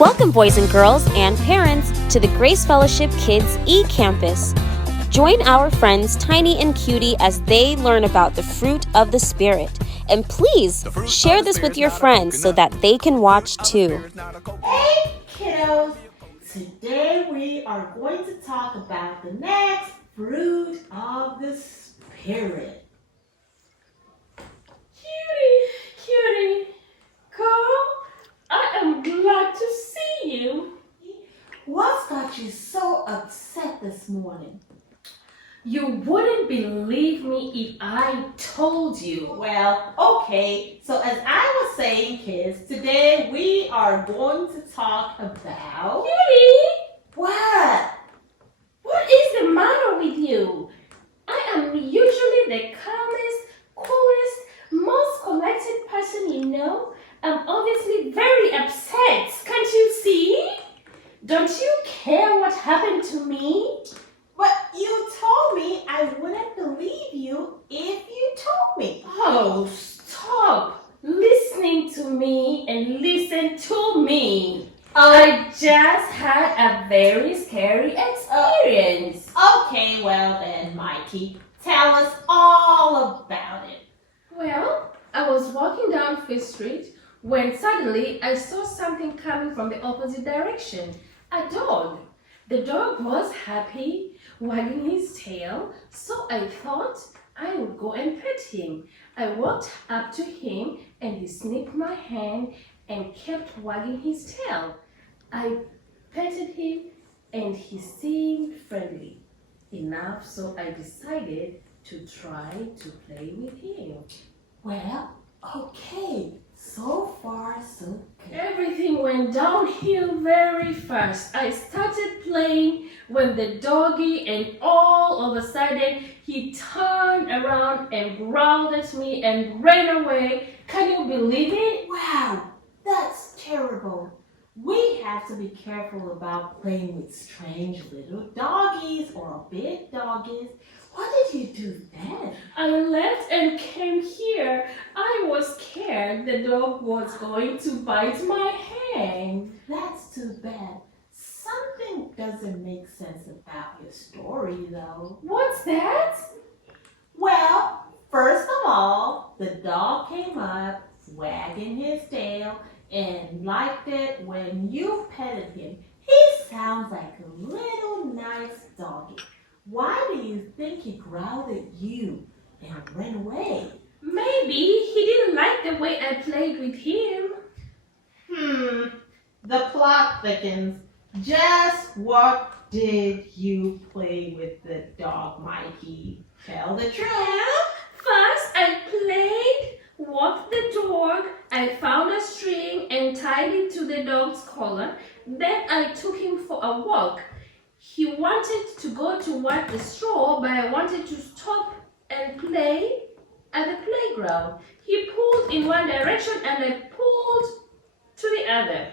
Welcome, boys and girls and parents, to the Grace Fellowship Kids e-Campus. Join our friends Tiny and Cutie as they learn about the fruit of the Spirit. And please share this with your friends so that they can watch too. Hey, kiddos! Today we are going to talk about the next fruit of the Spirit. Cutie, Carl, I am glad to see you. What's got you so upset this morning? You wouldn't believe me if I told you. Well, okay. So as I was saying, kids, today we are going to talk about... Cutie, What? what is the matter with you? I am usually the calmest, coolest, most collected person you know. I'm obviously very upset. Can't you see? Don't you care what happened to me? But you told me I wouldn't believe you if you told me. Oh, stop listening to me and listen to me. I just had a very scary experience. Okay, well then, Mikey, tell us all about it. Well, I was walking down Fifth Street when suddenly I saw something coming from the opposite direction. A dog. The dog was happy, wagging his tail, so I thought I would go and pet him. I walked up to him and he sniffed my hand and kept wagging his tail. I petted him and he seemed friendly enough, so I decided to try to play with him. Well, okay, so far so good. Everything went downhill very fast. I started playing when the doggy, and all of a sudden he turned around and growled at me and ran away. Can you believe it? Wow, that's terrible. We have to be careful about playing with strange little doggies or big doggies. What did you do then? I left and came here. I was scared the dog was going to bite my hand. That's too bad. Something doesn't make sense about your story though. What's that? Well, first of all, the dog came up, wagging his tail, and liked it when you petted him. He sounds like a little nice doggy. Why do you think he growled at you and ran away? Maybe he didn't like the way I played with him. The plot thickens. Just what did you play with the dog, Mikey? Tell the truth. First I played, walked the dog. I found a string and tied it to the dog's collar. Then I took him for a walk. He wanted to go toward the straw, but I wanted to stop and play at the playground. He pulled in one direction and I pulled to the other.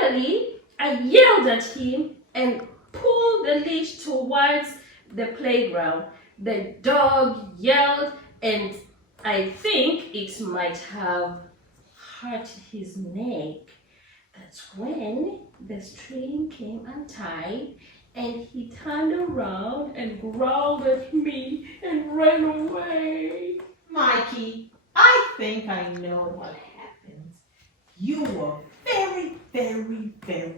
Finally, I yelled at him and pulled the leash towards the playground. The dog yelled and I think it might have hurt his neck. That's when the string came untied and he turned around and growled at me and ran away. Mikey, I think I know what happened. You were very, very, very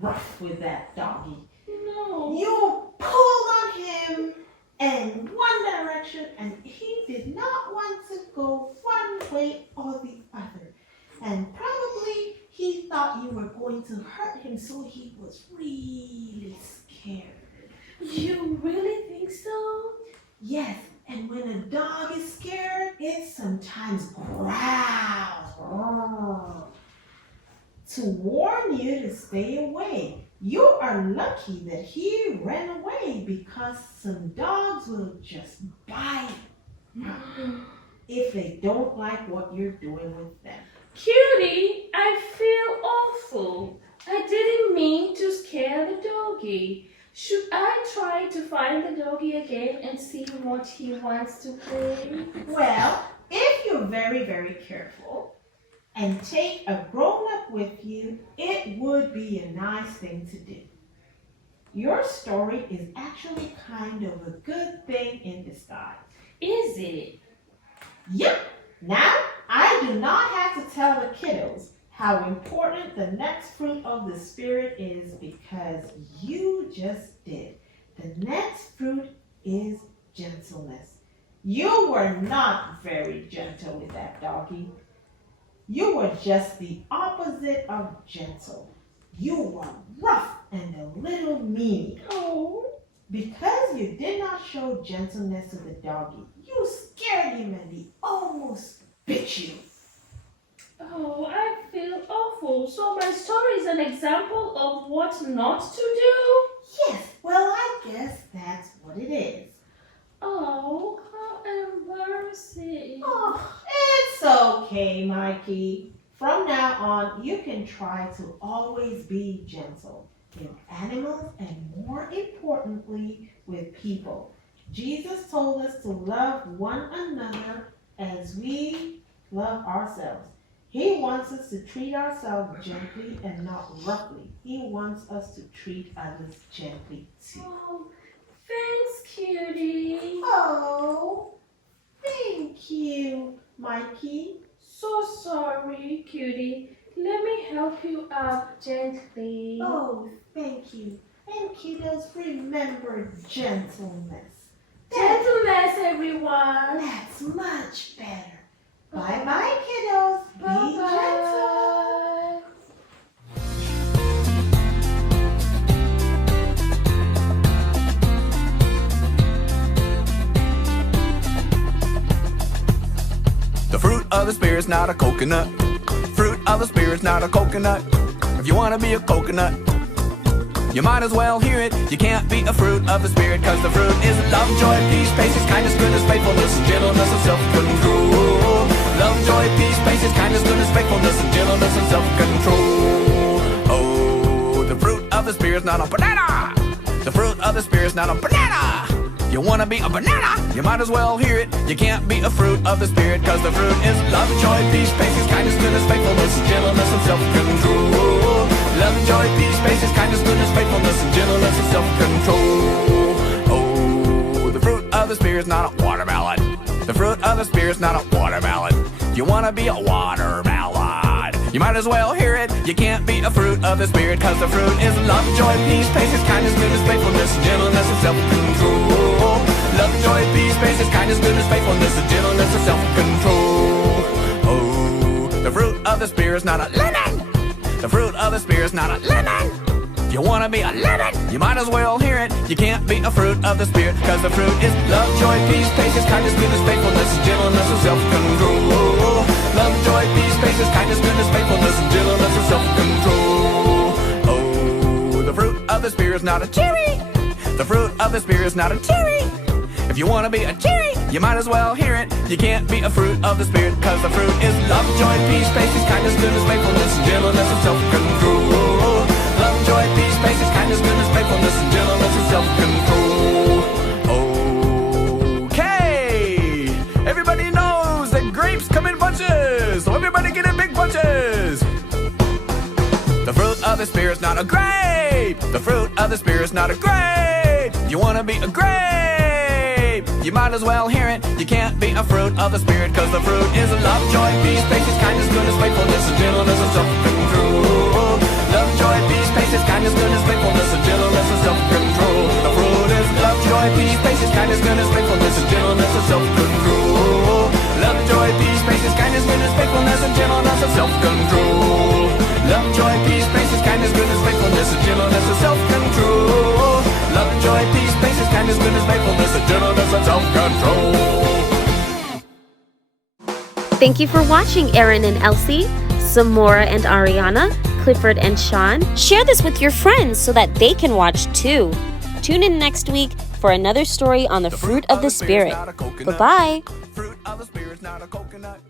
rough with that doggy. No. You pulled on him in one direction and he did not want to go one way or the other. And probably he thought you were going to hurt him, so he was really scared. You really think so? Yes, and when a dog is scared, it sometimes growls to warn you to stay away. You are lucky that he ran away because some dogs will just bite if they don't like what you're doing with them. Cutie, I feel awful. I didn't mean to scare the doggy. Should I try to find the doggy again and see what he wants to play? Well, if you're very, very careful and take a grown-up with you, it would be a nice thing to do. Your story is actually kind of a good thing in disguise. Is it? Yep. Now, I do not have to tell the kiddos how important the next fruit of the Spirit is because you just did. The next fruit is gentleness. You were not very gentle with that doggy. You were just the opposite of gentle. You were rough and a little mean. Oh. Because you did not show gentleness to the doggy, you scared him and he almost bit you. Oh, I feel awful. So my story is an example of what not to do? Yes, well, I guess that's what it is. Oh, how embarrassing. Oh, it's okay, Mikey. From now on, you can try to always be gentle with animals and more importantly, with people. Jesus told us to love one another as we love ourselves. He wants us to treat ourselves gently and not roughly. He wants us to treat others gently too. Oh, thanks, cutie. Oh, thank you, Mikey. So sorry, cutie. Let me help you up gently. Oh, thank you. And kiddos, remember gentleness. Gentleness, everyone. That's much better. Bye-bye, kiddos. Be gentle. Bye-bye. The fruit of the Spirit's not a coconut. Fruit of the Spirit's not a coconut. If you want to be a coconut, you might as well hear it. You can't be a fruit of the Spirit, cause the fruit is love, joy, peace, patience, kindness, goodness, faithfulness, and gentleness, and self-control. Love, joy, peace, patience, kindness, goodness, faithfulness, and gentleness, and self-control. Oh, the fruit of the Spirit's not a banana. The fruit of the Spirit's not a banana. You wanna be a banana? You might as well hear it. You can't be a fruit of the Spirit, cause the fruit is love, joy, peace, patience, kindness, goodness, faithfulness, and gentleness, and self-control. Love, joy, peace, patience, kindness, goodness, faithfulness, and gentleness, and self-control. Oh, the fruit of the Spirit's not a watermelon. The fruit of the Spirit's not a watermelon. You wanna be a watermelon? You might as well hear it. You can't be a fruit of the Spirit, cause the fruit is love, joy, peace, patience, kindness, goodness, faithfulness, and gentleness, and self-control. Love, joy, peace, patience, kindness, goodness, faithfulness, and gentleness, and self-control. Oh, the fruit of the Spirit's not a lemon. The fruit of the Spirit's not a lemon. If you wanna be a lemon, you might as well hear it. You can't be a fruit of the Spirit, cause the fruit is love, joy, peace, patience, kindness, goodness, faithfulness, and gentleness, and self-control. Love, joy, peace, patience, kindness, goodness, faithfulness, and gentleness, and self-control. Oh, the fruit of the Spirit's not a cherry. The fruit of the Spirit's not a cherry. If you wanna be a cherry, you might as well hear it. You can't be a fruit of the Spirit, cause the fruit is love, joy, peace, patience, kindness, goodness, faithfulness, and gentleness, and self-control. Love, joy, peace, patience, kindness, goodness, faithfulness, and gentleness, and self-control. Okay! Everybody knows that grapes come in bunches, so everybody get in big bunches. The fruit of the Spirit's not a grape. The fruit of the Spirit's not a grape. You wanna be a grape, you might as well hear it. You can't be a fruit of the Spirit, cause the fruit is love, joy, peace, patience, kindness, goodness, faithfulness, and gentleness, and self-control. Love, joy, peace, patience, kindness, goodness, faithfulness, and gentleness, and self-control. The fruit is love, joy, peace, patience, kindness, goodness, faithfulness, and gentleness, and self-control. Love, joy, peace, patience, kindness, goodness, faithfulness, and gentleness, and self-control. Love, joy, peace, patience, kindness, goodness, faithfulness, and gentleness, and self-control. Love, joy, peace, patience, kindness, goodness, faithfulness, and gentleness, and self-control. Thank you for watching, Aaron and Elsie, Samora and Ariana, Clifford and Sean. Share this with your friends so that they can watch too. Tune in next week for another story on the fruit of the Spirit. Bye-bye. Fruit of the Spirit's not a coconut.